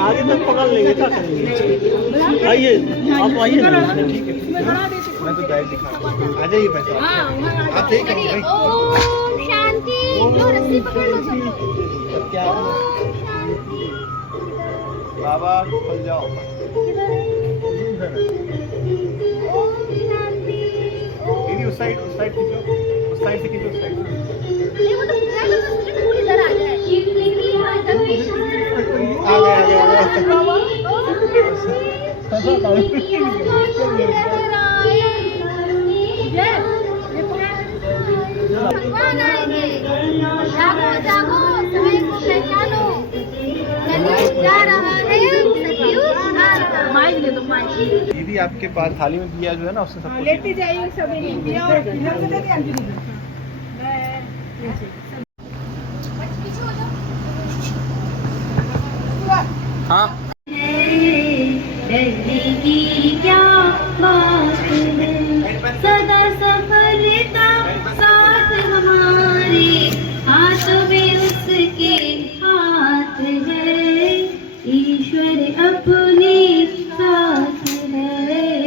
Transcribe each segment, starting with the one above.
आगे तक पकड़ लेंगे, क्या करेंगे? आइए, आप आइए ना। ठीक है, मैं तो डायरेक्ट दिखा, आ जाइए पैसा। आप ठीक है भाई। ओम शांति। लो रस्सी पकड़ लो सब। क्या बाबा खुल जाओ। दीदी उस साइड खींचो, उस साइड से खींचो, उस साइड से। नहीं वो तो क्या कर रहा है, फूल इधर आ जाए। आ गए। भगवान आएंगे। जागो जागो, समय को पहचानो। कलयुग जा रहा है, सतयुग आ रहा है। माइक ले दो, माइक। दीदी आपके पास थाली में दिया जो है ना, उससे सब लेते जाइए सभी ने दिया और इधर से दे दे अंजलि दीदी। हाँ की क्या बात है, सदा सफलता साथ हमारे, हाथ में उसके हाथ है, ईश्वर अपने साथ है,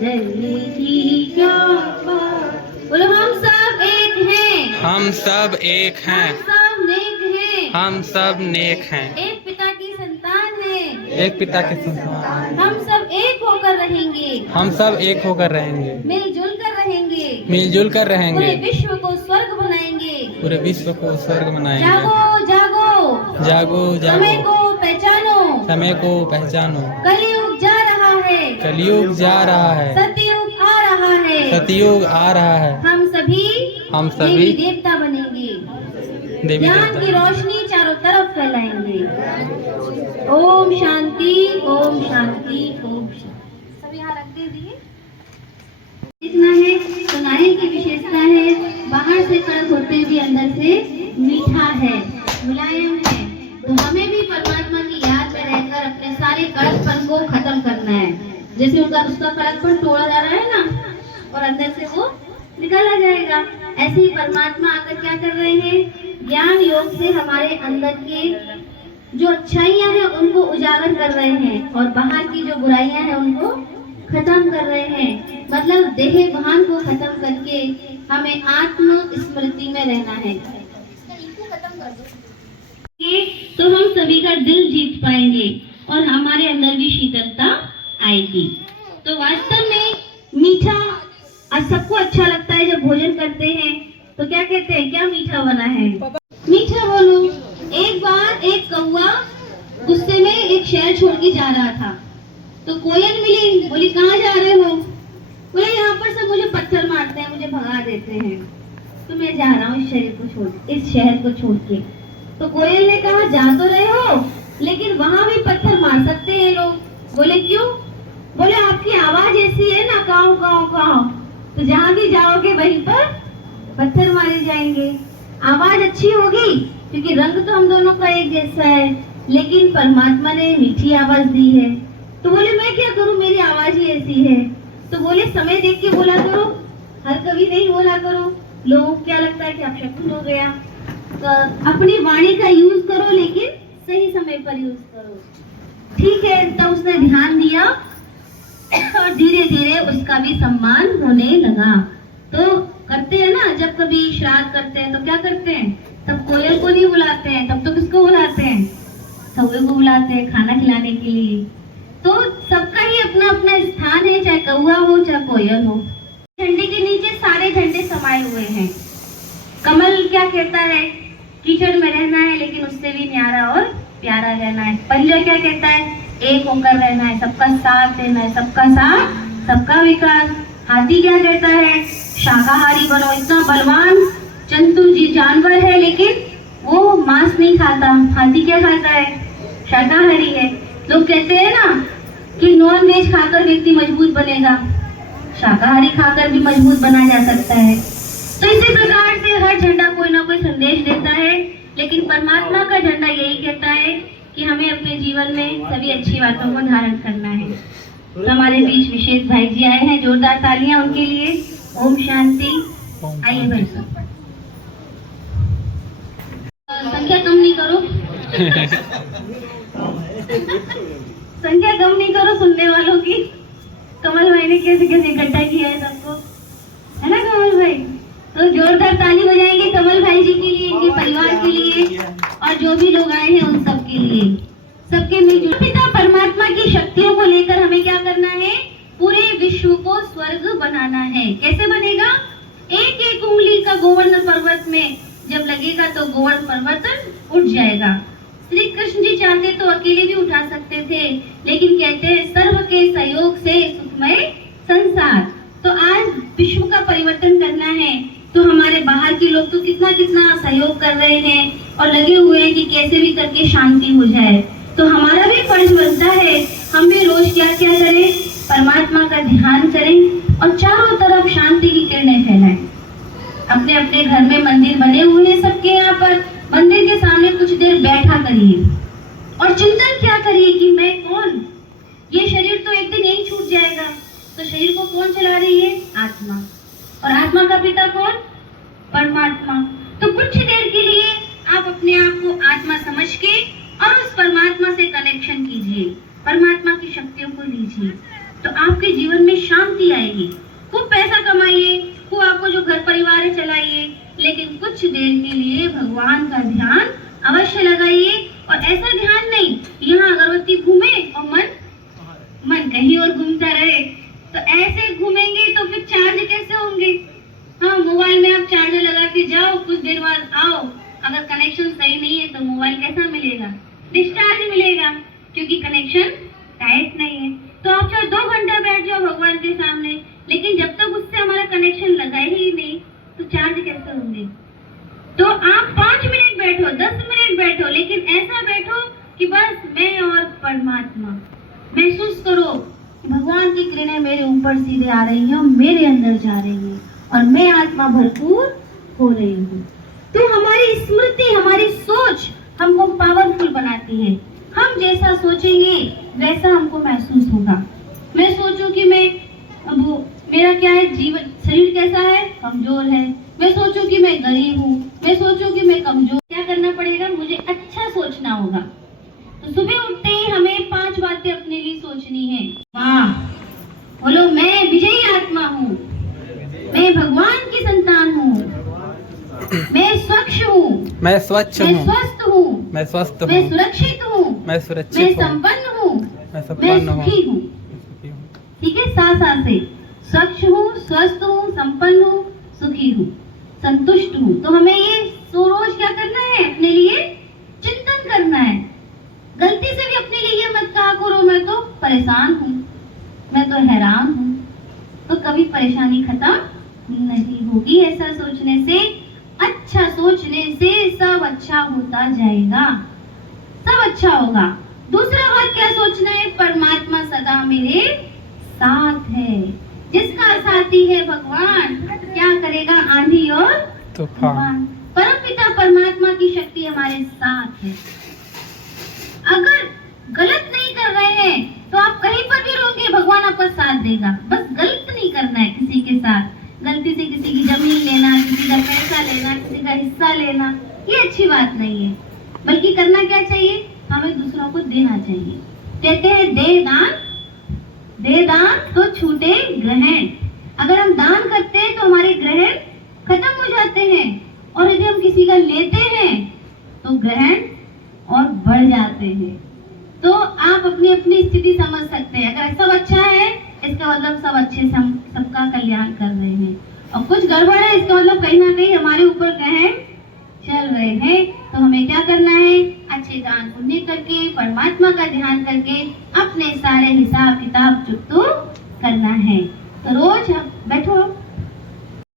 रही की क्या बात। बोलो हम सब एक हैं, हम सब एक हैं, हम सब नेक हैं, हम सब नेक हैं, एक पिता की संतान है, एक पिता के संतान, हम सब एक होकर रहेंगे, हम सब एक होकर रहेंगे, मिलजुल कर रहेंगे, मिलजुल कर पूरे रहेंगे, विश्व को स्वर्ग बनाएंगे। पूरे विश्व को स्वर्ग बनाएंगे। जागो जागो, जागो समय जागो, को पहचानो, समय को पहचानो, कलयुग जा रहा है, कलयुग जा रहा है, सतयुग आ रहा है, सतयुग आ रहा है, हम सभी सभी देवी देवता बनेंगे, देवी ज्ञान की देवता। रोशनी चारों तरफ फैलाएंगे। ओम शांति, ओम शांति, ओम शांति। सब यहाँ रख दीजिए। इतना है तो नारियल की विशेषता है, बाहर से कड़क होते भी अंदर से मीठा है, मुलायम है। तो हमें भी परमात्मा की याद में रहकर अपने सारे कड़कपन को खत्म करना है। जैसे उसका कड़कपन तोड़ा जा रहा है ना, और अंदर से वो निकला जाएगा। ऐसे ही परमात्मा आकर क्या कर रहे हैं, ज्ञान योग से हमारे अंदर के जो अच्छाइयाँ हैं उनको उजागर कर रहे हैं, और बाहर की जो बुराइयां हैं उनको खत्म कर रहे हैं। मतलब देह भान को खत्म करके हमें आत्म स्मृति में रहना है। तो हम सभी का दिल जीत पाएंगे और हमारे अंदर भी शीतलता आएगी। तो वास्तव में मीठा आज सबको अच्छा लगता है। जब भोजन करते हैं तो क्या कहते हैं, क्या मीठा बना है, मीठा बोलो। एक बार एक कौवा गुस्से में एक शहर छोड़ के जा रहा था, तो कोयल मिली, बोली कहाँ जा रहे हो, बोले यहाँ पर सब मुझे पत्थर मारते हैं, मुझे भगा देते हैं, तो मैं जा रहा हूँ इस शहर को छोड़ के। तो कोयल ने कहा जा तो रहे हो, लेकिन वहाँ भी पत्थर मार सकते हैं लोग। बोले क्यों, बोले आपकी आवाज ऐसी है ना, काऊ काऊ काऊ, तो जहाँ भी जाओगे वहीं पर पत्थर मारे जाएंगे। आवाज अच्छी होगी क्योंकि रंग तो हम दोनों का एक जैसा है, लेकिन परमात्मा ने मीठी आवाज दी है। तो बोले मैं क्या करूं, मेरी आवाज ही ऐसी है। तो बोले समय देख के बोला करो, हर कभी नहीं बोला करो, लोगों को क्या लगता है कि आप शकुन हो गया। तो अपनी वाणी का यूज करो, लेकिन सही समय पर यूज करो, ठीक है। तब उसने ध्यान दिया और धीरे धीरे उसका भी सम्मान होने लगा। तो करते हैं ना, जब कभी श्राद्ध करते हैं तो क्या करते हैं, तब कोयल को नहीं बुलाते हैं, तब तो किसको बुलाते हैं, कौवे को बुलाते हैं खाना खिलाने के लिए। तो सबका ही अपना अपना स्थान है, चाहे कौवा हो चाहे कोयल हो। झंडे के नीचे सारे झंडे समाये हुए हैं। कमल क्या कहता है, कीचड़ में रहना है लेकिन उससे भी न्यारा और प्यारा रहना है। पंजा क्या कहता है, एक होकर रहना है, सबका साथ देना है, सबका साथ सबका विकास। हाथी क्या कहता है, शाकाहारी बनो। इतना बलवान जंतु जी जानवर है लेकिन वो मांस नहीं खाता। हाथी क्या खाता है, शाकाहारी है। लोग कहते हैं ना कि नॉन वेज खाकर व्यक्ति मजबूत बनेगा, शाकाहारी खाकर भी मजबूत बना जा सकता है। तो इसी प्रकार से हर झंडा कोई ना कोई संदेश देता है, लेकिन परमात्मा का झंडा यही कहता है कि हमें अपने जीवन में सभी अच्छी बातों को धारण करना है। तो हमारे बीच विशेष भाई जी आए हैं, जोरदार तालियां उनके लिए। ओम शांति, आइए भाई साहब। संख्या कम नहीं करो, संख्या कम नहीं करो सुनने वालों की। कमल भाई ने कैसे कैसे इकट्ठा किया है सबको, है ना कमल भाई? तो जोरदार ताली बजाएंगे कमल भाई जी के लिए, इनके परिवार के लिए और जो भी लोग आए हैं उन सब के लिए, सबके मिलजुल। पिता परमात्मा की शक्तियों को लेकर हमें क्या करना है? पूरे विश्व को स्वर्ग बनाना है। कैसे बनेगा? एक एक उंगली का गोवर्धन पर्वत में जब लगेगा तो गोवर्धन पर्वत उठ जाएगा। श्री कृष्ण जी चाहते तो अकेले भी उठा सकते थे, लेकिन कहते हैं सर्व के सहयोग से सुखमय संसार। तो आज विश्व का परिवर्तन करना है तो हमारे बाहर के लोग तो कितना कितना सहयोग कर रहे हैं और लगे हुए हैं कि कैसे भी करके शांति हो जाए। तो हमारा भी फर्ज बनता है, हम भी रोज क्या क्या करें? परमात्मा का ध्यान करें और चारों तरफ शांति की किरणें फैलाएं। अपने अपने घर में मंदिर बने हुए हैं सबके यहाँ पर, मंदिर के सामने कुछ देर बैठा करिए और चिंतन क्या करिए कि मैं कौन? ये शरीर तो एक दिन यही छूट जाएगा, तो शरीर को कौन चला रही है? आत्मा। और आत्मा का पिता कौन? परमात्मा। तो कुछ देर के लिए आप अपने आप को आत्मा समझ के और उस परमात्मा से कनेक्शन कीजिए, परमात्मा की शक्तियों को लीजिए, तो आपके जीवन में शांति आएगी। खूब पैसा कमाइए, खूब आपको जो घर परिवार है चलाइए, लेकिन कुछ देर के लिए भगवान का ध्यान अवश्य लगाइए। और ऐसा ध्यान नहीं यहाँ अगरबत्ती घूमे और मन कहीं और घूमता रहे, तो ऐसे घूमेंगे तो फिर चार्ज कैसे होंगे? हाँ, मोबाइल में आप चार्जर लगा के जाओ, कुछ देर बाद आओ, अगर कनेक्शन सही नहीं है तो मोबाइल कैसा मिलेगा? डिस्चार्ज मिलेगा, क्योंकि कनेक्शन टाइट नहीं है। तो आप चाहे 2 घंटा बैठ जाओ भगवान के सामने, लेकिन जब तक उससे हमारा कनेक्शन लगा ही नहीं तो चार्ज कैसे होंगे? तो आप 5 मिनट बैठो, 10 मिनट बैठो, लेकिन ऐसा बैठो कि बस मैं और परमात्मा। महसूस करो कि भगवान की किरणें मेरे ऊपर सीधे आ रही हैं और मेरे अंदर जा रही हैं और मैं आत्मा भरपूर हो रही हूँ। तो हमारी स्मृति, हमारी सोच हमको पावरफुल बनाती है। हम जैसा सोचेंगे वैसा हमको महसूस होगा। मैं सोचूं कि मैं अब मेरा क्या है, जीवन शरीर कैसा है? कमजोर है। मैं सोचूं कि मैं गरीब हूँ, मैं सोचूं कि मैं कमजोर, क्या करना पड़ेगा? मुझे अच्छा सोचना होगा। तो सुबह उठते ही हमें 5 बातें अपने लिए सोचनी है। वाह, बोलो, मैं विजयी आत्मा हूँ, मैं भगवान की संतान हूँ, मैं स्वच्छ हूँ, मैं स्वच्छ मैं हूँ, स्वस्थ हूँ, मैं स्वस्थ मैं हूँ, सुरक्षित हूँ, मैं मैं सुरक्षित हूँ, संपन्न हूँ, मैं मैं संपन्न हूँ, सुखी हूँ। ठीक है, साथ से स्वच्छ हूँ, स्वस्थ हूँ, संपन्न हूँ, सुखी हूँ, संतुष्ट हूँ। तो हमें ये रोज क्या करना है? अपने लिए चिंतन करना है। गलती से भी अपने लिए ये मत कहा करो मैं तो परेशान हूँ, मैं तो हैरान हूँ, तो कभी परेशानी खत्म नहीं होगी। ऐसा सोचने से, अच्छा सोचने से सब अच्छा होता जाएगा, सब अच्छा होगा। दूसरा बात क्या सोचना है? परमात्मा सदा मेरे साथ है। जिसका साथी है भगवान, क्या करेगा? आंधी और तूफान। परम पिता परमात्मा की शक्ति हमारे साथ है। अगर गलत नहीं कर रहे हैं तो आप कहीं पर भी रहोगे, भगवान आपका साथ देगा। बस गलत नहीं करना है किसी के साथ। गलती से किसी की जमीन लेना, किसी का पैसा लेना, किसी का हिस्सा लेना, ये अच्छी बात नहीं है। बल्कि करना क्या चाहिए? हमें दूसरों को देना चाहिए। कहते हैं दे दान तो छूटे ग्रहण। अगर हम दान करते हैं तो हमारे ग्रहण खत्म हो जाते हैं, और यदि हम किसी का लेते हैं तो ग्रहण और बढ़ जाते हैं। तो आप अपनी अपनी स्थिति समझ सकते हैं। अगर सब अच्छा है इसका मतलब सब अच्छे से हम सबका कल्याण कर रहे हैं, और कुछ गड़बड़ है इसका मतलब कहीं ना कहीं हमारे ऊपर ग्रहण चल रहे हैं। तो हमें क्या करना है? अच्छे दान पुण्य करके, परमात्मा का ध्यान करके अपने सारे हिसाब किताब चुकतो करना है। तो रोज आप बैठो,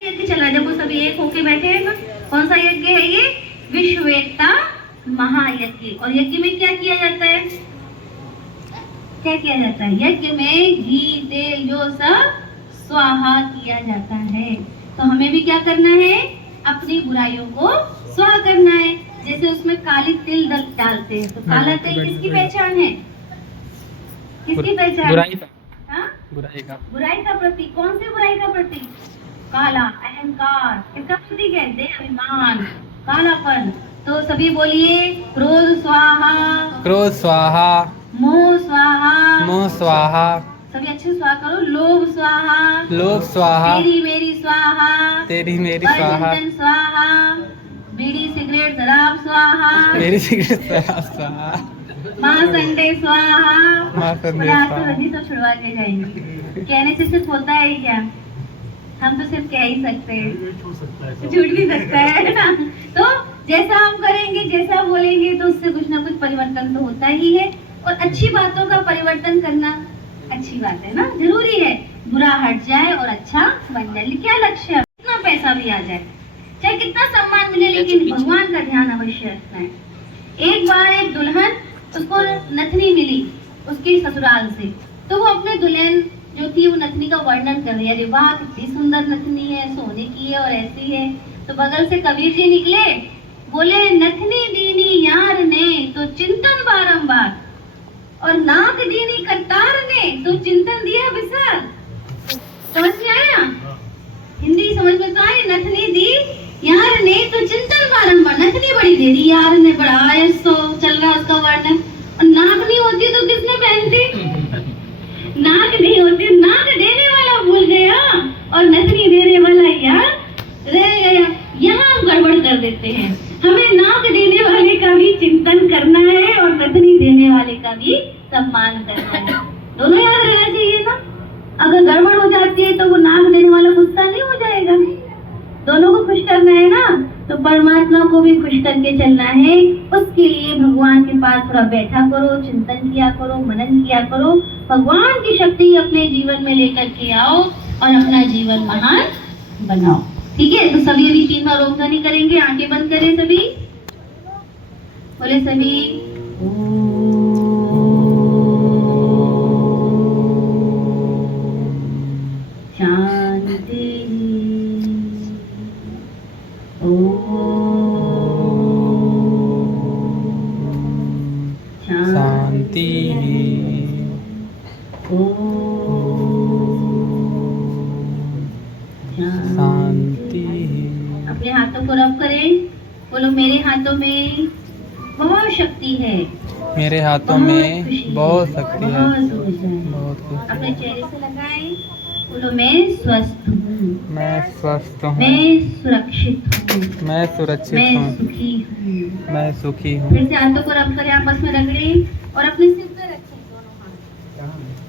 यज्ञ चला, जब वो सभी एक होके बैठे हैं ना। कौन सा यज्ञ है ये? विश्व एकता महायज्ञ। और यज्ञ में क्या किया जाता है? क्या किया जाता है? यज्ञ में घी तेल जो सब स्वाहा किया जाता है। तो हमें भी क्या करना है? अपनी बुराइयों को स्वाहा करना है। जैसे उसमें काली तिल डालते हैं, तो काला तिल किसकी पहचान है? किसकी पहचान? बुराई का। हाँ? बुराई का। बुराई का प्रतीक। कौन सी बुराई का प्रतीक? काला अहंकार, इसका प्रतीक है देह अभिमान, कालापन। तो सभी बोलिए क्रोध स्वाहा, क्रोध स्वाहा, मोह स्वाहा, मोह स्वाहा, सभी अच्छे स्वाहा करो, लोभ स्वाहा, लोभ स्वाहा, तेरी मेरी स्वाहा, तेरी मेरी स्वाहा, परचिंतन स्वाहा, बीड़ी सिगरेट शराब स्वाहा, मेरी सिगरेट स्वाहा, माँ संडे स्वाहा। माँ संडे और आज तो स्वाहा। रजी सब छुड़वा के जाएंगे। कहने से सिर्फ होता है क्या? हम तो सिर्फ कह ही सकते हैं, झूठ भी सकता है ना। तो जैसा हम करेंगे, जैसा बोलेंगे, तो उससे कुछ ना कुछ परिवर्तन तो होता ही है। और अच्छी बातों का परिवर्तन करना अच्छी बात है ना, जरूरी है। बुरा हट जाए और अच्छा बन जाए, क्या लक्ष्य है? कितना पैसा भी आ जाए, चाहे कितना सम्मान मिले, लेकिन भगवान का ध्यान अवश्य रखना है। एक बार एक दुल्हन, उसको नथनी मिली उसके ससुराल से, तो वो अपने दुल्हन जो थी वो नथनी का वर्णन कर रही है। अरे वाह कितनी सुंदर नथनी है, सोने की है और ऐसी है। तो बगल से कबीर जी निकले, बोले नथनी दीनी यार ने तो चिंतन बारंबार, और नाक दीनी करतार ने तो चिंतन दिया विशाल। समझ में आया? हिंदी समझ में तो आई। नथनी दी यार ने तो चिंतन बारंबार, नथनी बड़ी दे दी, यार ने बड़ा आया, सो चल रहा उसका वर्णन। और नाक नहीं होती तो किसने पहनती? नाक नहीं होती, नाक देने वाला भूल गया और नथनी देने वाला यार रह गया। यहाँ हम गड़बड़ कर देते हैं। हमें नाक देने वाले का भी चिंतन करना है और नथनी देने वाले का भी सम्मान करना है। दोनों याद रहना चाहिए ना। अगर गड़बड़ हो जाती है तो वो नाक देने वाला गुस्सा नहीं हो जाएगा? दोनों को खुश करना है ना, तो परमात्मा को भी खुश करके चलना है। उसके लिए भगवान के पास थोड़ा बैठा करो, चिंतन किया करो, मनन किया करो, भगवान की शक्ति अपने जीवन में लेकर के आओ और अपना जीवन महान बनाओ। ठीक है? तो सभी अभी 3 बार ओम ध्वनि करेंगे। आंखें बंद करें सभी, बोले सभी शांति। शांति। शांति। अपने हाथों को रब करें, बोलो मेरे हाथों में बहुत शक्ति है, मेरे हाथों में बहुत शक्ति है, बहुत ऊर्जा है। बहुत कुछ। अपने चेहरे से लगाएं, बोलो मैं स्वस्थ हूँ, मैं स्वस्थ हूँ, मैं सुरक्षित हूँ, मैं सुरक्षित मैं हूँ, सुखी हूँ। मैं सुखी हूँ। फिर से हाथों को रब करें, आपस में रगड़ें और अपने सिर पे रखें।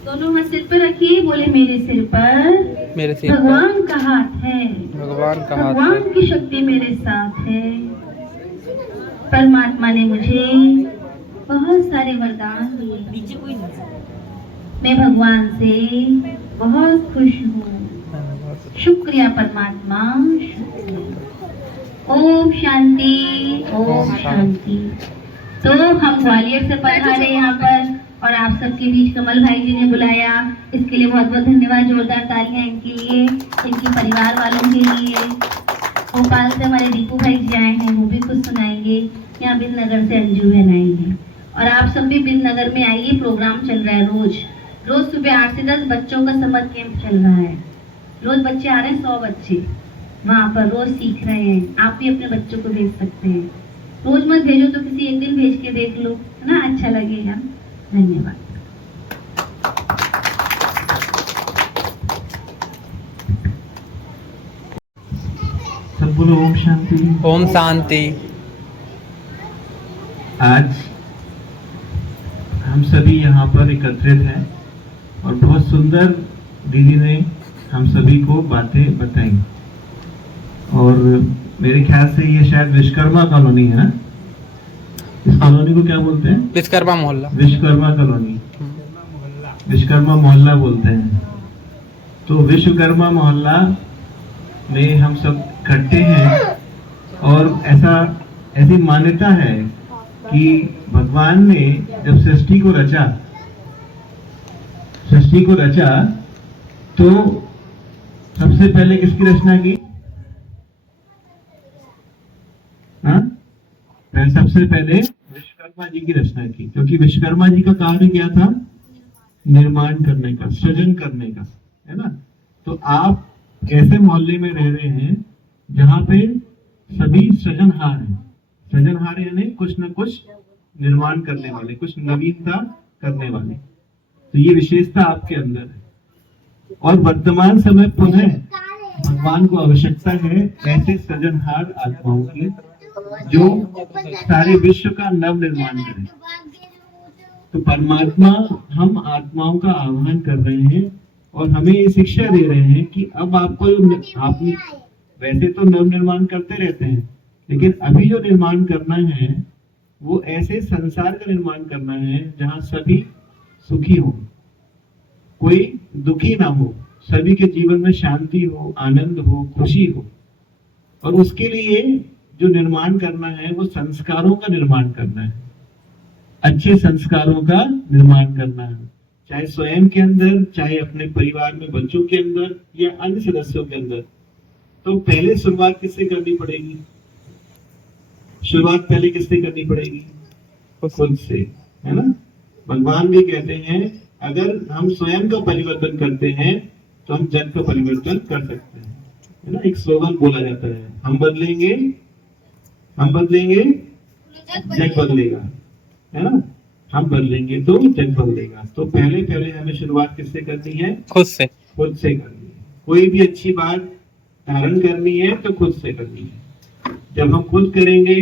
दोनों हाथ सिर पे रखिए, बोले मेरे सिर पर मेरे सिर पर भगवान का हाथ है, भगवान का हाथ भगवान है। की शक्ति मेरे साथ है। परमात्मा ने मुझे बहुत सारे वरदान दिए, मैं भगवान से बहुत खुश हूँ। शुक्रिया परमात्मा, शुक्रिया। ओम शांति, ओम शांति। तो हम ग्वालियर से पधारे यहाँ पर और आप सबके बीच कमल भाई जी ने बुलाया, इसके लिए बहुत बहुत धन्यवाद। जोरदार तालियां इनके लिए, इनके परिवार वालों के लिए। भोपाल से हमारे दीपू भाई जी आए हैं, वो भी कुछ सुनाएंगे। यहाँ बिन नगर से अंजू बहन आई है और आप सब भी बिन नगर में आइए। प्रोग्राम चल रहा है रोज सुबह 8 से 10 बच्चों का समर कैंप चल रहा है। रोज बच्चे आ रहे हैं, 100 बच्चे वहाँ पर रोज सीख रहे हैं। आप भी अपने बच्चों को भेज सकते हैं। रोज मत भेजो तो किसी एक दिन भेज के देख लो, है ना, अच्छा लगेगा। धन्यवाद। सब बोलो ओम शांति। ओम शांति। आज हम सभी यहाँ पर एकत्रित हैं और बहुत सुंदर दीदी ने हम सभी को बातें बताई और मेरे ख्याल से ये शायद विश्वकर्मा कॉलोनी है ना? इस कॉलोनी को क्या बोलते हैं? विश्वकर्मा मोहल्ला। विश्वकर्मा कॉलोनी, विश्वकर्मा मोहल्ला बोलते हैं। तो विश्वकर्मा मोहल्ला में हम सब इकट्ठे हैं और ऐसी मान्यता है कि भगवान ने जब सृष्टि को रचा तो सबसे पहले किसकी रचना की? हाँ, सबसे पहले विश्वकर्मा जी की रचना की, क्योंकि विश्वकर्मा जी का कार्य क्या था? निर्माण करने का, सृजन करने का, है ना? तो आप ऐसे मोहल्ले में रह रहे हैं जहाँ पे सभी सृजनहार हैं। सृजनहार यानी कुछ न कुछ निर्माण करने वाले, कुछ नवीनता करने वाले। तो ये विशेषता आपके अंदर है। और वर्तमान समय पुनः भगवान को आवश्यकता है ऐसे सृजनहार आत्माओं की जो सारे विश्व का नव निर्माण करें। तो परमात्मा हम आत्माओं का आह्वान कर रहे हैं और हमें ये शिक्षा दे रहे हैं कि अब आपको आप वैसे तो नव निर्माण करते रहते हैं, लेकिन अभी जो निर्माण करना है वो ऐसे संसार का निर्माण करना है जहां सभी सुखी हो, कोई दुखी ना हो, सभी के जीवन में शांति हो, आनंद हो, खुशी हो। और उसके लिए जो निर्माण करना है वो संस्कारों का निर्माण करना है, अच्छे संस्कारों का निर्माण करना है, चाहे स्वयं के अंदर, चाहे अपने परिवार में बच्चों के अंदर या अन्य सदस्यों के अंदर। तो पहले शुरुआत किससे करनी पड़ेगी? शुरुआत पहले किससे करनी पड़ेगी? खुद से, है ना। भगवान भी कहते हैं अगर हम स्वयं का परिवर्तन करते हैं तो हम जग का परिवर्तन कर सकते हैं, है ना। एक स्लोगन बोला जाता है, हम बदलेंगे जग बदलेगा, है ना। हम बदलेंगे तो जग बदलेगा। तो पहले हमें शुरुआत किससे करनी है? खुद से करनी है। कोई भी अच्छी बात धारण करनी है तो खुद से करनी है। जब हम खुद करेंगे,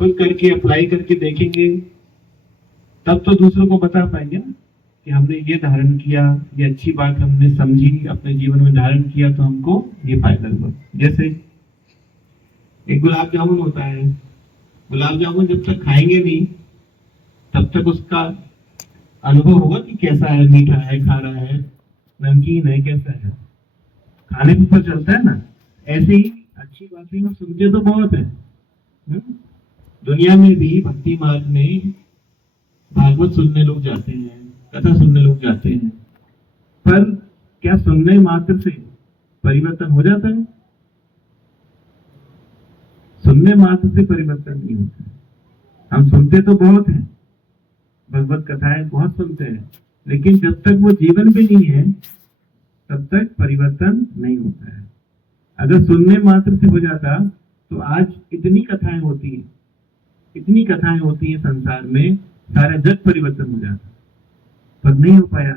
खुद करके अप्लाई करके देखेंगे, तब तो दूसरों को बता पाएंगे ना कि हमने ये धारण किया, ये अच्छी बात हमने समझी, अपने जीवन में धारण किया तो हमको ये फायदा हुआ। जैसे एक गुलाब जामुन होता है, गुलाब जामुन जब तक खाएंगे नहीं तब तक उसका अनुभव होगा कि कैसा है, मीठा है, खारा है, नमकीन है, कैसा है, खाने पे पता चलता है ना। ऐसे ही अच्छी बातें हम सुनते तो बहुत है। दुनिया में भी भक्ति मार्ग में भागवत सुनने लोग जाते हैं, कथा सुनने लोग जाते हैं, पर क्या सुनने मात्र से परिवर्तन हो जाता है? सुनने मात्र से परिवर्तन नहीं होता है। हम सुनते तो बहुत हैं, भगवत कथाएं बहुत सुनते हैं, लेकिन जब तक वो जीवन भी नहीं है तब तक परिवर्तन नहीं होता है। अगर सुनने मात्र से हो जाता तो आज इतनी कथाएं होती हैं संसार में, सारा जग परिवर्तन हो जाता, पर नहीं हो पाया।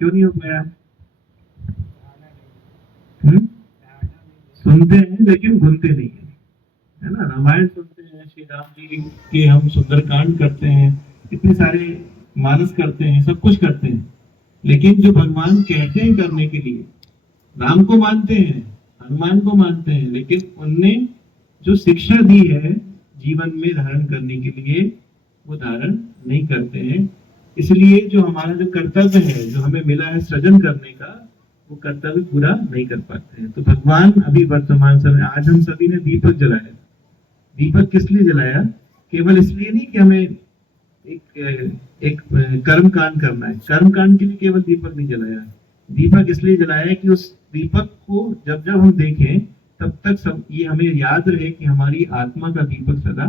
क्यों नहीं हो पाया? सुनते हैं लेकिन भूलते नहीं है ना। रामायण सुनते हैं, श्री राम जी के हम सुंदरकांड करते हैं, इतने सारे मानस करते हैं, सब कुछ करते हैं, लेकिन जो भगवान कहते हैं करने के लिए, राम को मानते हैं, हनुमान को मानते हैं, लेकिन उनने जो शिक्षा दी है जीवन में धारण करने के लिए वो धारण नहीं करते हैं। इसलिए जो हमारा जो कर्तव्य है, जो हमें मिला है सृजन करने का, वो कर्तव्य पूरा नहीं कर पाते हैं। तो भगवान अभी वर्तमान समय, आज हम सभी ने दीपक जलाया। दीपक किस लिए जलाया? केवल इसलिए नहीं कि हमें एक कर्म कांड करना है, कर्म कांड के लिए केवल दीपक नहीं जलाया। दीपक इसलिए जलाया कि उस दीपक को जब जब हम देखें तब तक सब ये हमें याद रहे कि हमारी आत्मा का दीपक सदा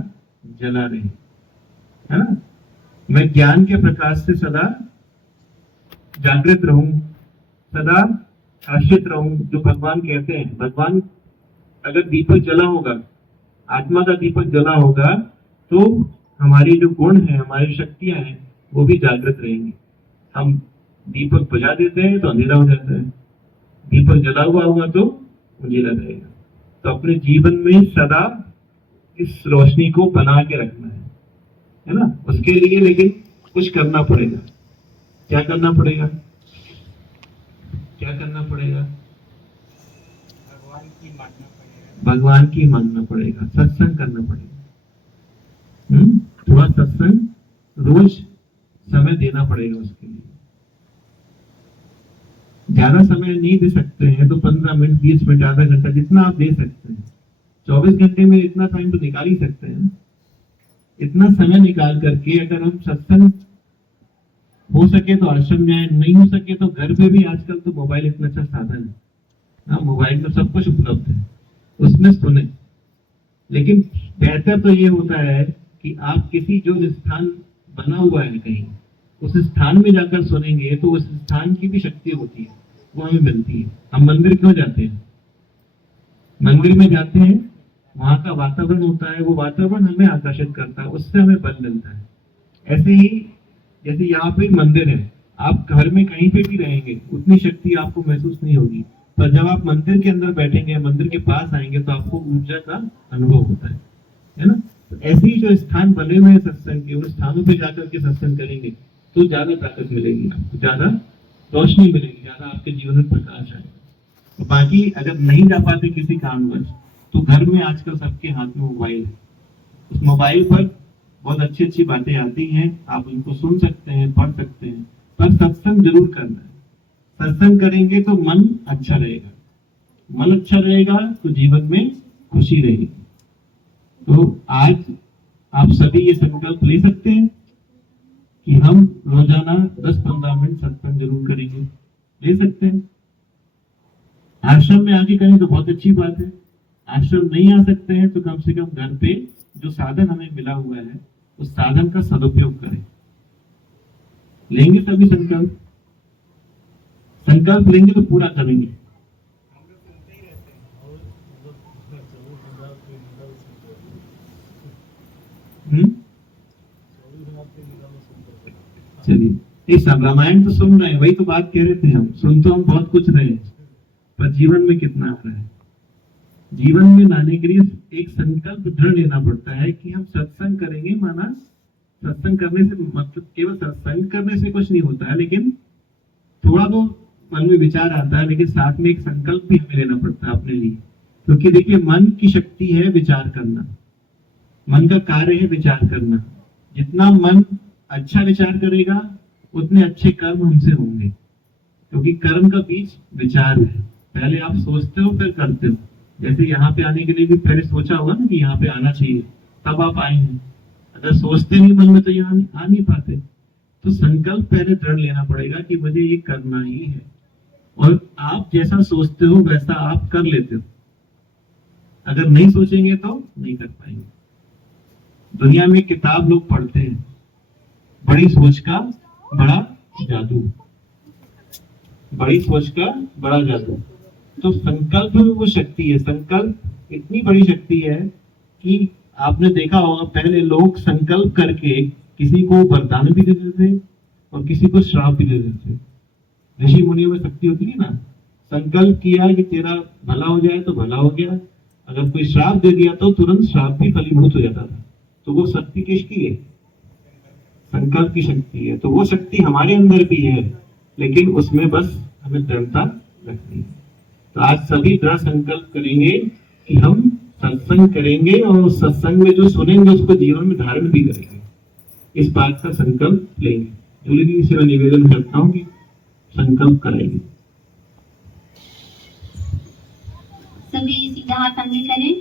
जला रहे, है ना। मैं ज्ञान के प्रकाश से सदा जागृत रहूं, सदा आश्रित रहूं, जो भगवान कहते हैं। भगवान अगर दीपक जला होगा, आत्मा का दीपक जला होगा, तो हमारी जो गुण है, हमारी शक्तियां हैं, वो भी जागृत रहेंगी। हम दीपक बुझा देते हैं तो अंधेरा हो जाता है, दीपक जला हुआ होगा तो उजाला रहेगा। तो अपने जीवन में सदा इस रोशनी को बना के रखना है ना। उसके लिए लेकिन कुछ करना पड़ेगा। क्या करना पड़ेगा? भगवान की मानना पड़ेगा, सत्संग करना पड़ेगा। थोड़ा सत्संग रोज समय देना पड़ेगा उसके लिए। ज्यादा समय नहीं दे सकते हैं तो 15 मिनट, 20 मिनट, आधा घंटा, जितना आप दे सकते हैं। 24 घंटे में इतना टाइम तो निकाल ही सकते हैं। इतना समय निकाल करके अगर हम सत्संग, हो सके तो आश्रम जाए, नहीं हो सके तो घर पे भी। आजकल तो मोबाइल इतना अच्छा साधन है, हाँ, मोबाइल में सब कुछ उपलब्ध है, उसमें सुने। लेकिन बेहतर तो ये होता है कि आप किसी जो स्थान बना हुआ है कहीं, उस स्थान में जाकर सुनेंगे तो उस स्थान की भी शक्ति होती है, वो हमें मिलती है। हम मंदिर क्यों जाते हैं? मंदिर में जाते हैं, वहां का वातावरण होता है, वो वातावरण हमें आकर्षित करता है, उससे हमें बल मिलता है। ऐसे ही जैसे यहाँ पे मंदिर है, आप घर में कहीं पे भी रहेंगे उतनी शक्ति आपको महसूस नहीं होगी, पर जब आप मंदिर के अंदर बैठेंगे, मंदिर के पास आएंगे तो आपको ऊर्जा का अनुभव होता है ना। तो ऐसे ही जो स्थान बने हुए हैं सत्संग के, उन स्थानों पे जाकर के सत्संग करेंगे तो ज्यादा ताकत मिलेगी आपको, ज्यादा रोशनी मिलेगी, ज्यादा आपके जीवन में प्रकाश आएगा। तो बाकी अगर नहीं जा पाते किसी कारणवश, तो घर में आजकल सबके हाथ में मोबाइल है, उस मोबाइल पर बहुत अच्छी अच्छी बातें आती हैं, आप उनको सुन सकते हैं, पढ़ सकते हैं, पर सत्संग जरूर करना है। सत्संग करेंगे तो मन अच्छा रहेगा, मन अच्छा रहेगा तो जीवन में खुशी रहेगी। तो आज आप सभी ये संकल्प ले सकते हैं कि हम रोजाना 10-15 मिनट सत्संग जरूर करेंगे, ले सकते हैं। आश्रम में आके करें तो बहुत अच्छी बात है, आश्रम नहीं आ सकते हैं तो कम से कम घर पे जो साधन हमें मिला हुआ है उस साधन का सदुपयोग करें। लेंगे सभी संकल्प, संकल्प लेंगे तो पूरा करेंगे। चलिए, इस रामायण तो सुन रहे हैं, वही तो बात कह रहे थे, हम सुन तो हम बहुत कुछ रहे हैं, पर जीवन में कितना आ रहा है। जीवन में लाने के लिए एक संकल्प दृढ़ लेना पड़ता है कि हम सत्संग करेंगे। माना सत्संग करने से मतलब केवल सत्संग करने से कुछ नहीं होता है, लेकिन थोड़ा तो मन में विचार आता है, लेकिन साथ में एक संकल्प भी हमें लेना पड़ता है अपने लिए। क्योंकि देखिए, मन की शक्ति है विचार करना, मन का कार्य है विचार करना। जितना मन अच्छा विचार करेगा उतने अच्छे कर्म हमसे होंगे, क्योंकि कर्म का बीज विचार है। पहले आप सोचते हो फिर करते हो। जैसे यहाँ पे आने के लिए भी पहले सोचा होगा ना कि यहाँ पे आना चाहिए, तब आप आएंगे। अगर सोचते नहीं मन में तो यहाँ आ नहीं पाते। तो संकल्प पहले दृढ़ लेना पड़ेगा कि मुझे ये करना ही है, और आप जैसा सोचते हो वैसा आप कर लेते हो। अगर नहीं सोचेंगे तो नहीं कर पाएंगे। दुनिया में किताब लोग पढ़ते हैं, बड़ी सोच का बड़ा जादू, बड़ी सोच का बड़ा जादू। तो संकल्प में वो शक्ति है, संकल्प इतनी बड़ी शक्ति है कि आपने देखा होगा पहले लोग संकल्प करके किसी को वरदान भी देते थे और किसी को श्राप भी देते थे। ऋषि मुनियों में शक्ति होती है ना, संकल्प किया कि तेरा भला हो जाए तो भला हो गया, अगर कोई श्राप दे दिया तो तुरंत श्राप भी फलीभूत हो जाता था। तो वो शक्ति किसकी है? संकल्प की शक्ति है। तो वो शक्ति हमारे अंदर भी है, लेकिन उसमें बस हमें दृढ़ता रखनी है। तो आज सभी दृढ़ संकल्प करेंगे कि हम सत्संग करेंगे, और सत्संग में जो सुनेंगे उसको जीवन में धारण भी करेंगे। इस बात का संकल्प लेंगे। जूली जी से मैं निवेदन करता हूँ कि संकल्प करेंगे। सभी सीधा हाथ आगे करें।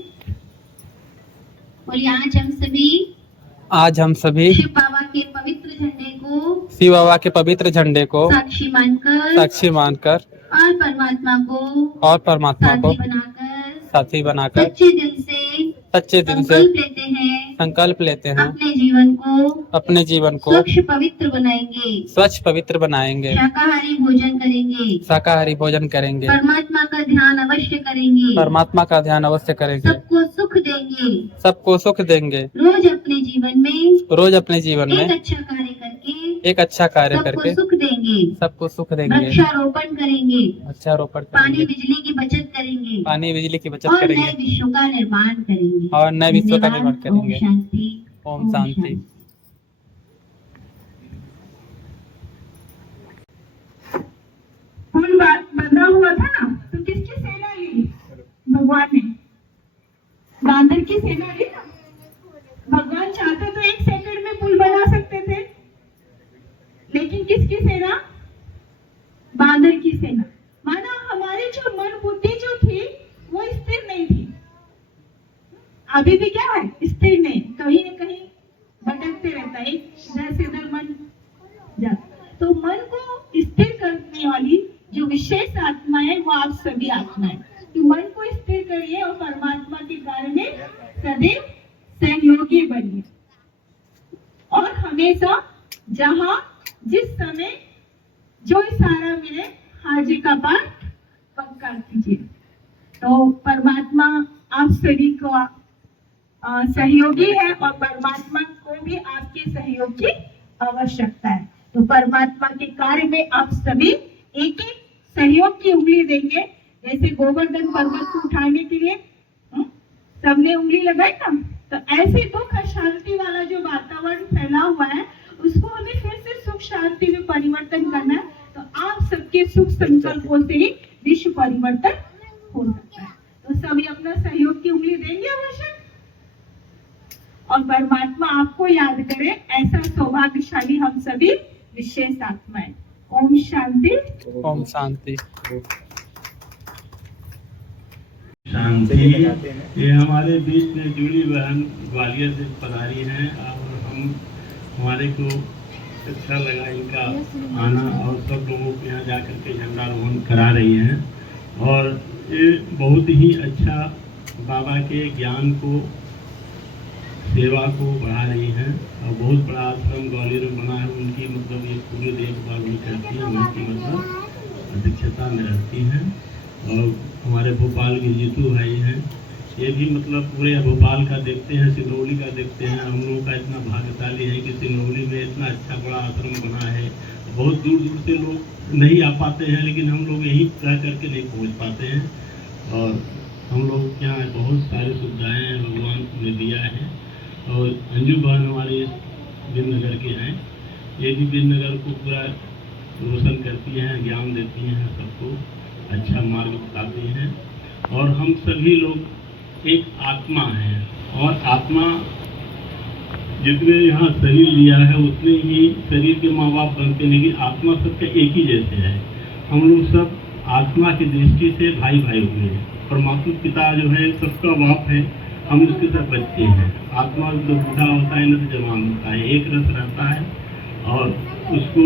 बोलिए, आज हम सभी शिव बाबा के पवित्र झंडे को, शिव बाबा के पवित्र झंडे को साक्षी मानकर और परमात्मा को साथी बनाकर सच्चे दिल से संकल्प लेते हैं अपने जीवन को स्वच्छ पवित्र बनाएंगे, शाकाहारी भोजन करेंगे, परमात्मा का ध्यान अवश्य करेंगे, सबको सुख देंगे, रोज अपने जीवन में एक अच्छा कार्य करके सबको सुख देंगे, वृक्षारोपण करेंगे, पानी बिजली की बचत करेंगे, और नए विश्व का निर्माण करेंगे। ओम शांति। पुल बंधा हुआ था ना, तो किसकी सेना ली? भगवान ने बांदर की सेना ली ना। भगवान चाहते तो 1 सेकंड में पुल बना सकते थे, लेकिन किसकी सेना? बांदर की सेना। माना हमारी जो मन बुद्धि जो थी वो स्थिर नहीं थी, अभी भी क्या है, स्थिर नहीं, कहीं न कहीं भटकते रहता है, इधर से उधर मन जाता। तो मन को स्थिर करने वाली जो विशेष आत्मा है वो आप सभी आत्मा है। तो मन को स्थिर करिए और परमात्मा के कार्य में सदैव सहयोगी बनिए, और हमेशा जहां जिस समय जो इशारा मिले हाजी का पाठ पक्का कीजिए। तो परमात्मा आप सभी को सहयोगी है और परमात्मा को भी आपके सहयोग की आवश्यकता है। तो परमात्मा के कार्य में आप सभी एक एक सहयोग की उंगली देंगे। जैसे गोवर्धन पर्वत को उठाने के लिए सबने उंगली लगाई ना, तो ऐसे दुख और शांति वाला जो वातावरण फैला हुआ है उसको हमें फिर से सुख शांति में परिवर्तन करना है। तो आप सबके सुख संकल्पों से ही विश्व परिवर्तन हो सकता है। तो सभी अपना सहयोग की उंगली देंगे अवश्य, और परमात्मा आपको याद करे, ऐसा सौभाग्यशाली हम सभी विशेष आत्माएं। ओम शांति। ओम शांति। शांति। ये हमारे बीच में जूली बहन ग्वालियर से पधारी हैं और हमारे को अच्छा लगा इनका आना और सब लोगों को यहाँ जाकर के झंडारोहण करा रही हैं। और ये बहुत ही अच्छा बाबा के ज्ञान को, सेवा को बढ़ा रही हैं और बहुत बड़ा आश्रम ग्वालियर में बना है। उनकी मतलब ये पूरी देखभाल भी करती है, उनकी मतलब अध्यक्षता में रहती हैं। और हमारे भोपाल के जीतू भाई हैं, ये भी मतलब पूरे भोपाल का देखते हैं, सिंगरौली का देखते हैं। हम लोगों का इतना भाग्यशाली है कि सिंगरौली में इतना अच्छा बड़ा आश्रम बना है। बहुत दूर दूर से लोग नहीं आ पाते हैं, लेकिन हम लोग यहीं रह करके नहीं पहुँच पाते हैं। और हम लोग के यहाँ बहुत सारी सुविधाएँ भगवान ने दिया है। और अंजू बहन हमारे बिननगर के हैं, ये भी बिननगर को पूरा रोशन करती हैं, ज्ञान देती हैं, सबको अच्छा मार्ग बताती हैं। और हम सभी लोग एक आत्मा हैं, और आत्मा जितने यहाँ शरीर लिया है उतने ही शरीर के माँ बाप बनते हैं, लेकिन आत्मा सबके एक ही जैसे है। हम लोग सब आत्मा की दृष्टि से भाई भाई हुए हैं। परमात्मा पिता जो है सबका बाप है, हम उसके सब बच्चे हैं। आत्मा जो बूढ़ा होता है न तो जवान होता है, एक रस रहता है। और उसको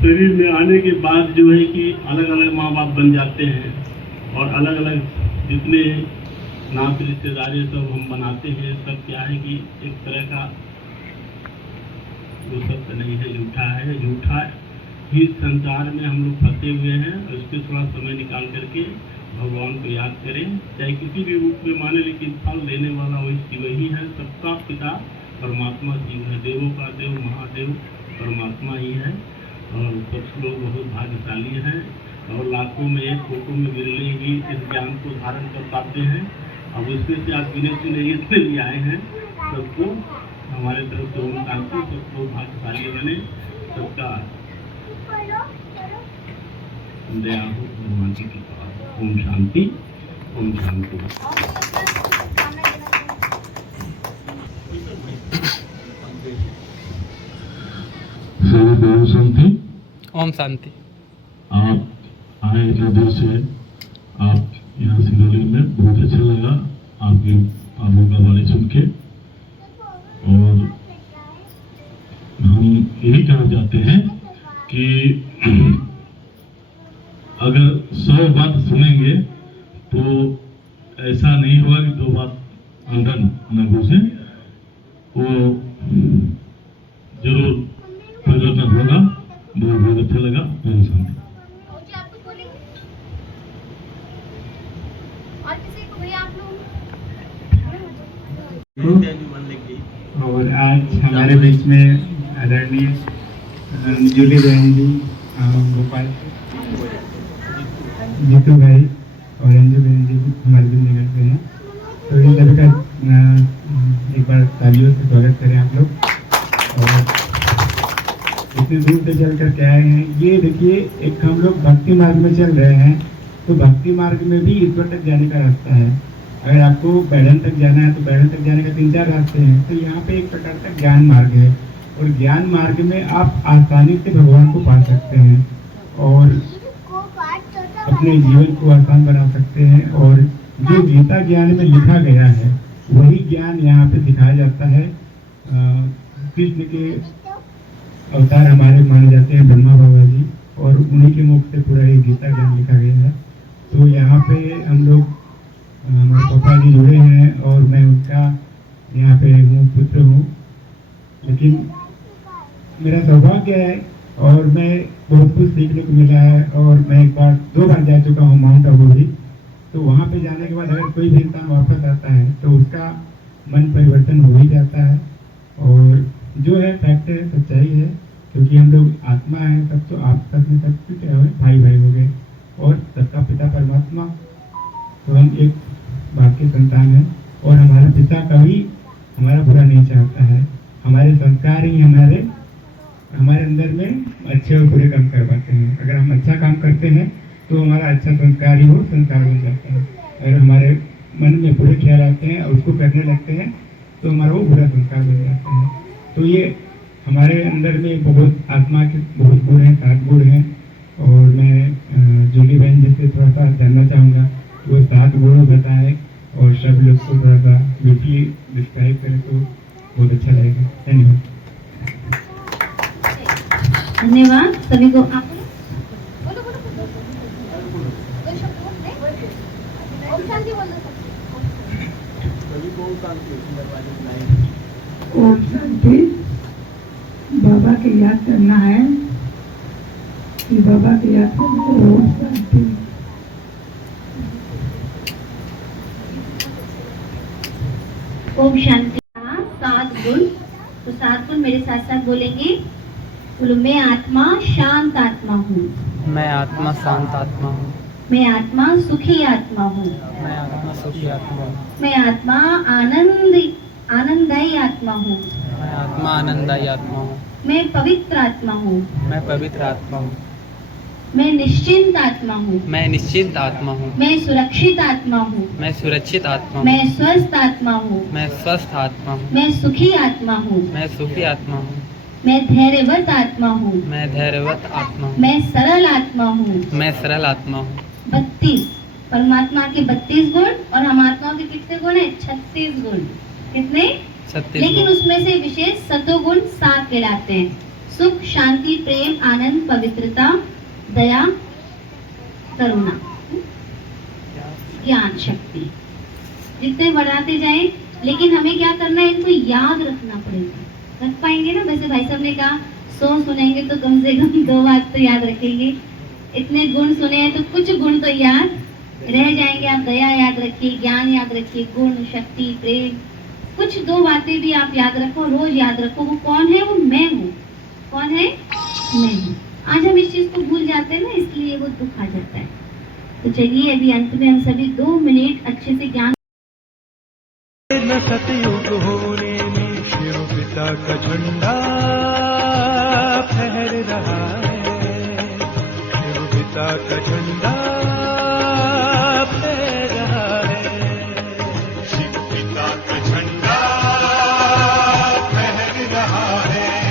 शरीर में आने के बाद जो है कि अलग अलग माँ बाप बन जाते हैं, और अलग अलग जितने नात रिश्तेदारी सब हम बनाते हैं, सब क्या है कि एक तरह का वो सब नहीं है, झूठा है। झूठा ही संसार में हम लोग फंसे हुए हैं। और उसके थोड़ा समय निकाल करके भगवान को याद करें, चाहे किसी भी रूप में माने, लेकिन फल देने वाला वही शिव ही है। सबका पिता परमात्मा शिव है, देवों का देव महादेव परमात्मा ही है। और सब लोग बहुत भाग्यशाली हैं, और लाखों में एक फोटो में विरले ही इस ज्ञान को धारण कर पाते हैं। अब उसमें से आप गिने चुने इसमें भी आए हैं। सबको हमारे तरफ से ओम शांति, सबको भाग्यशाली बने, सबका दया हो भगवान की कृपा। ओम शांति। ओम शांति। ओम शांति। ओम शांति। आप आए इतने दूर से, आप यहाँ सिंगरौली में, बहुत अच्छा लगा आप लोग का बारे सुन के। और हम यही कहना चाहते हैं कि अगर 100 बात सुनेंगे तो ऐसा नहीं होगा कि 2 बात अंदर न घुसे, वो जरूर परिवर्तन होगा। बहुत अच्छा लगा। ओम शांति। और आज हमारे बीच में आदरणीय जूली बहन जी, भोपाल जीतू भाई और अंजू बहन जी हमारे बीच में बैठे हैं। तो इन सभी का एक बार तालियों से स्वागत करें आप लोग। और इतनी दूर से चल कर के आए हैं। ये देखिए, एक हम लोग भक्ति मार्ग में चल रहे हैं, तो भक्ति मार्ग में भी ईश्वर तक जाने का रास्ता है। अगर आपको बैडन तक जाना है तो बैडन तक जाने का 3-4 रास्ते हैं। तो यहाँ पे एक प्रकार का ज्ञान मार्ग है, और ज्ञान मार्ग में आप आसानी से भगवान को पा सकते हैं और अपने जीवन को आसान बना सकते हैं। और जो गीता ज्ञान में लिखा गया है वही ज्ञान यहाँ पे दिखाया जाता है। कृष्ण के अवतार हमारे माने जाते हैं ब्रह्मा बाबा जी, और उन्हीं के मुख से पूरा ये गीता ज्ञान लिखा गया है। तो यहाँ पे हम लोग, हमारे पापा जी जुड़े हैं और मैं उनका यहाँ पे हूँ, पुत्र हूँ। लेकिन मेरा सौभाग्य है और मैं बहुत कुछ सीखने को मिला है। और मैं 2 बार जा चुका हूँ माउंट आबू भी, तो वहाँ पे जाने के बाद अगर कोई भी इंसान वापस आता है तो उसका मन परिवर्तन हो ही जाता है। और जो है फैक्ट है, सच्चाई है, क्योंकि हम लोग आत्मा है सब, तो आपस में सब कुछ क्या है, भाई भाई हो गए और सबका पिता परमात्मा। तो हम एक बाप के संतान हैं और हमारा पिता कभी हमारा बुरा नहीं चाहता है। हमारे संस्कार ही हमारे अंदर में अच्छे और बुरे काम करवाते हैं। अगर हम अच्छा काम करते हैं तो हमारा अच्छा संस्कार ही वो संस्कार बन जाता है। अगर हमारे मन में बुरे ख्याल आते हैं और उसको करने लगते हैं तो हमारा वो बुरा संस्कार बन जाता है। तो ये हमारे अंदर में बहुत आत्मा के बहुत गुण हैं, 7 गुण हैं। और मैं जूली बहन जी से थोड़ा सा जानना चाहूँगा कि वो 7 गुण बताएं और सब लोग को थोड़ा सा ब्यूटी डिस्क्राइब करें तो बहुत अच्छा लगेगा। धन्यवाद। धन्यवाद सभी को। आप ओम शांति। बाबा की याद करना है कि बाबा की याद करना है। ओम शांति। ओम शांति। 7 गुण, तो 7 गुण मेरे साथ साथ बोलेंगे। बोलो, मैं आत्मा शांत आत्मा हूँ। मैं आत्मा शांत आत्मा हूँ। मैं आत्मा सुखी आत्मा हूँ। मैं आत्मा सुखी आत्मा हूँ। मैं आत्मा आनंददायी आत्मा हूँ। मैं आत्मा आनंददायी आत्मा हूँ। मैं पवित्र आत्मा हूँ। मैं पवित्र आत्मा हूँ। मैं निश्चिंत आत्मा हूँ। मैं निश्चिंत आत्मा हूँ। मैं सुरक्षित आत्मा हूँ। मैं सुरक्षित आत्मा हूँ। मैं स्वस्थ आत्मा हूँ। मैं स्वस्थ आत्मा हूँ। मैं सुखी आत्मा हूँ। मैं सुखी आत्मा हूँ। मैं धैर्यवत आत्मा हूँ। मैं धैर्यवत आत्मा हूँ। मैं सरल आत्मा हूँ। मैं सरल आत्मा हूँ। 32 परमात्मा के 32 गुण और हम आत्माओं के कितने गुण है? 36 गुण। कितने? 36 लेकिन गुण। उसमें से विशेष सतोगुण 7 कहलाते हैं। सुख, शांति, प्रेम, आनंद, पवित्रता, दया, करुणा, ज्ञान, शक्ति। जितने बढ़ाते जाएं, लेकिन हमें क्या करना है? इनको याद रखना पड़ेगा। रख पाएंगे ना? वैसे भाई साहब ने कहा 100 सुनेंगे तो कम से कम 2 बात तो याद रखेंगे। इतने गुण सुने हैं तो कुछ गुण तो याद रह जाएंगे। आप दया याद रखिए, ज्ञान याद रखिए, गुण, शक्ति, प्रेम, कुछ 2 बातें भी आप याद रखो, रोज याद रखो। वो कौन है? वो मैं हूँ। कौन है? मैं हूँ। आज हम इस चीज को भूल जाते हैं ना, इसलिए वो दुख आ जाता है। तो चलिए अभी अंत में हम सभी 2 मिनट अच्छे से ज्ञान। न सतयुग होने में शिव पिता का झंडा फहर रहा है। शिव पिता का झंडा फहर रहा है। शिव पिता का झंडा फहर रहा है।